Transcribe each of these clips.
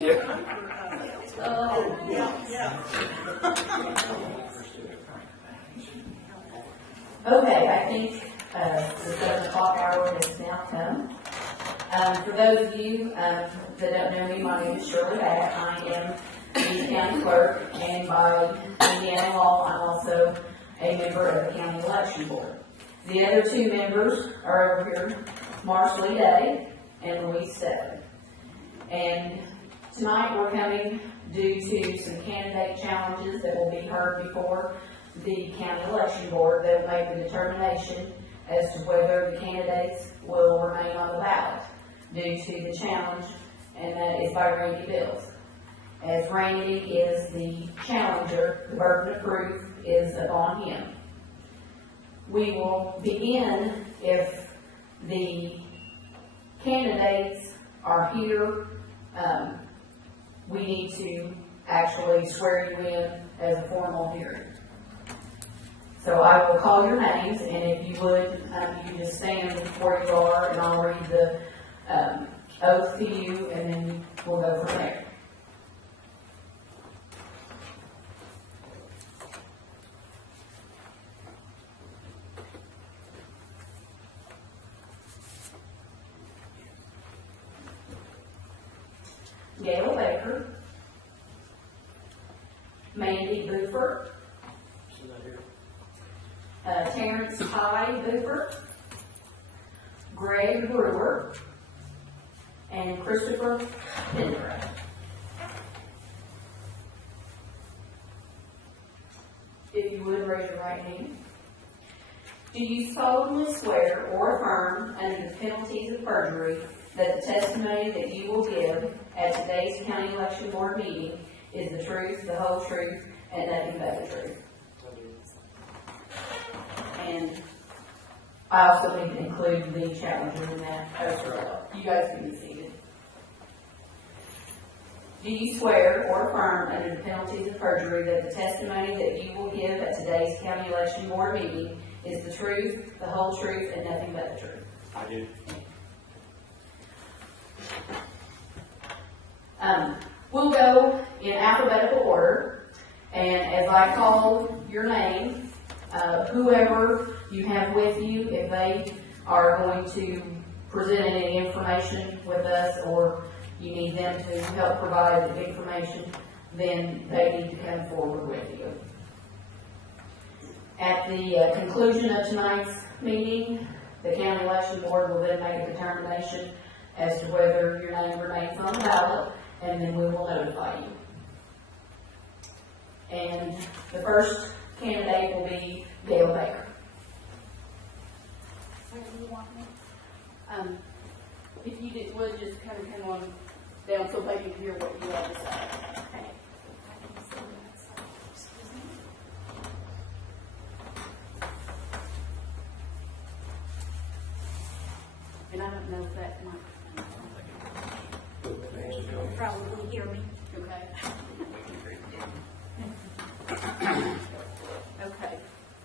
Okay, I think the 7 o'clock hour has now come. For those of you that don't know me, my name is Shirley Batt. I am the county clerk, and by Indiana law, I'm also a member of the county election board. The other two members are over here, Marshall Day and Louise Stebbin. And tonight we're coming due to some candidate challenges that will be heard before the county election board that will make the determination as to whether the candidates will remain on the ballot due to the challenge, and that is by Randy Bills. As Randy is the challenger, the burden of proof is upon him. We will begin if the candidates are here. We need to actually swear you in as a formal hearing. So I will call your names, and if you would, you just stand where you are, and I'll read the oath to you, and then we'll go from there. Gail Baker, Mandy Buford, Terrence Ty Buford, Greg Brewer, and Christopher Pendergrass. If you would, raise your right hand. Do you solemnly swear or affirm under the penalties of perjury that the testimony that you will give at today's county election board meeting is the truth, the whole truth, and nothing but the truth? And I also need to include the challenger in that as well. You guys can be seated. Do you swear or affirm under the penalties of perjury that the testimony that you will give at today's county election board meeting is the truth, the whole truth, and nothing but the truth? I do. We'll go in alphabetical order, and as I call your name, whoever you have with you, if they are going to present any information with us, or you need them to help provide the information, then they need to come forward with you. At the conclusion of tonight's meeting, the county election board will then make a determination as to whether your name remains on the ballot, and then we will notify you. And the first candidate will be Gail Baker. Where do you want me? If you would just kind of come on down so they can hear what you have to say. Okay. I can see that side. Excuse me. And I don't know if that might. You'll probably hear me. Okay. Okay.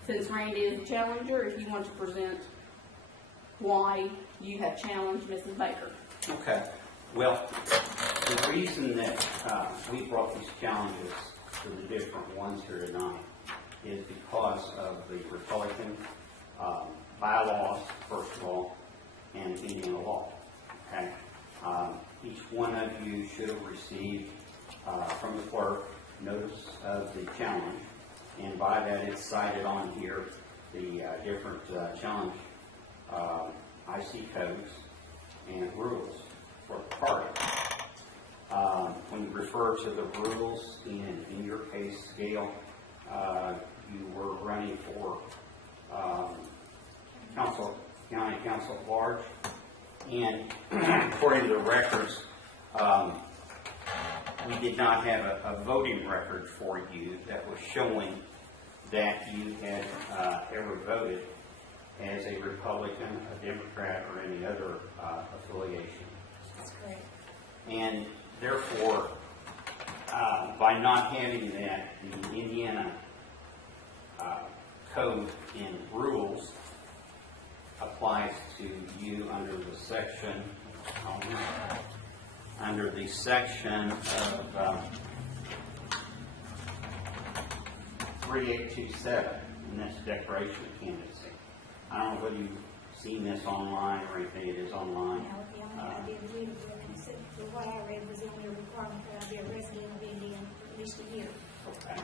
Since Randy is the challenger, if you want to present why you have challenged Mrs. Baker. Okay. Well, the reason that we brought these challenges to the different ones here tonight is because of the Republican bylaws, first of all, and Indiana law. Okay. Each one of you should have received from the clerk notice of the challenge, and by that it's cited on here the different challenge IC codes and rules for the party. When you refer to the rules, in your case, Gail, you were running for county council at large, and according to the records, we did not have a voting record for you that was showing that you had ever voted as a Republican, a Democrat, or any other affiliation. That's great. And therefore, by not having that, the Indiana code and rules applies to you under the section under the section of 3827, and that's declaration of candidacy. I don't know whether you've seen this online or anything. It is online. Now, the only I did read it, and so for what I read was the only requirement that I be a resident of Indiana for at least a year. Okay.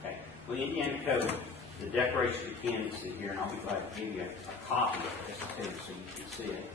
Okay. Well, the Indiana Code, the declaration of candidacy here, and I'll be glad to give you a copy of this too, so you can see it.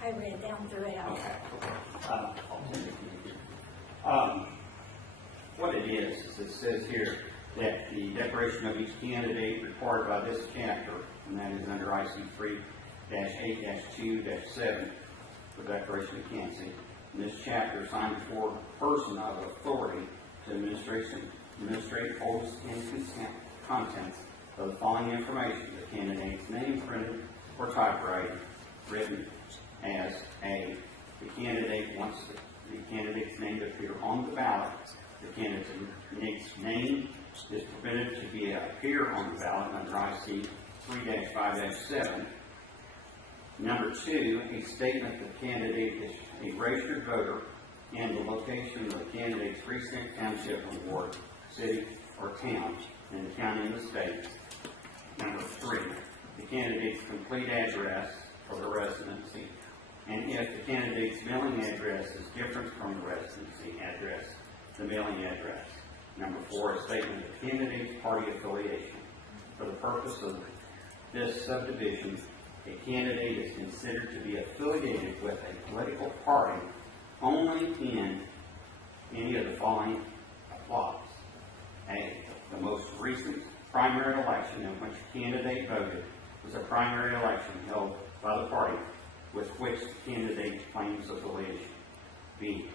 I read down throughout. Okay. I'll send it to you. What it is it says here that the declaration of each candidate required by this chapter, and that is under IC 3-8-2-7, the declaration of candidacy. In this chapter, signed before a person of authority to administrate holds and contents of the following information: the candidate's name printed or typewritten, written as A. The candidate wants the candidate's name to appear on the ballot. The candidate's name is permitted to appear on the ballot under IC 3-5-7. Number 2, a statement that the candidate is a registered voter and the location of the candidate's precinct, township, or ward, city, or town in the county and the state. Number 3, the candidate's complete address for the residency, and if the candidate's mailing address is different from the residency address, the mailing address. Number 4, a statement of the candidate's party affiliation. For the purpose of this subdivision, a candidate is considered to be affiliated with a political party only in any of the following applies. A, the most recent primary election in which the candidate voted was a primary election held by the party with which the candidate claims affiliation. B,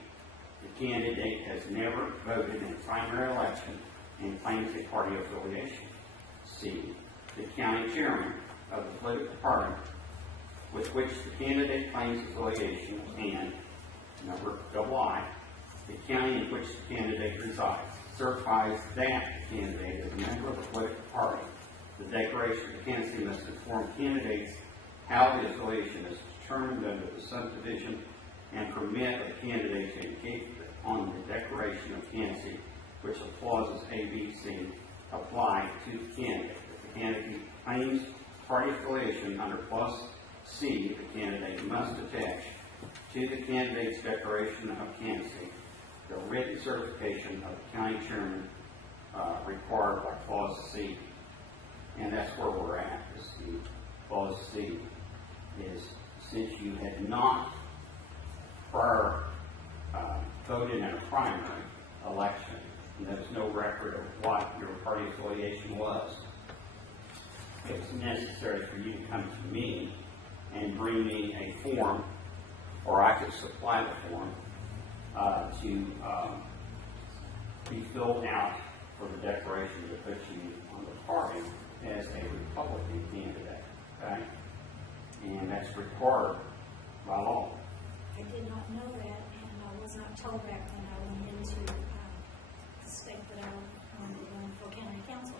the candidate has never voted in a primary election and claims a party affiliation. C, the county chairman of the political party with which the candidate claims affiliation, and number I, the county in which the candidate resides certifies that the candidate is a member of the political party. The declaration of candidacy must inform candidates how the affiliation is determined under the subdivision and permit a candidate to indicate on the declaration of candidacy which the clauses A, B, C apply to the candidate. If the candidate claims party affiliation under clause C, the candidate must attach to the candidate's declaration of candidacy the written certification of the county chairman required by clause C. And that's where we're at. Is the clause C is, since you had not prior voted in a primary election, and there was no record of what your party affiliation was, it was necessary for you to come to me and bring me a form, or I could supply the form to be filled out for the declaration to put you on the party as a Republican candidate. Okay? And that's required by law. I did not know that, and I was not told that when I went into the state that I wanted to run for county council.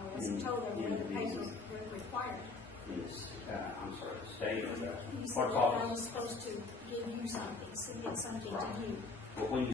I wasn't told there were other papers required. I'm sorry, the state or the You said clerk's that I office. was supposed to give you something, submit something to you. But when you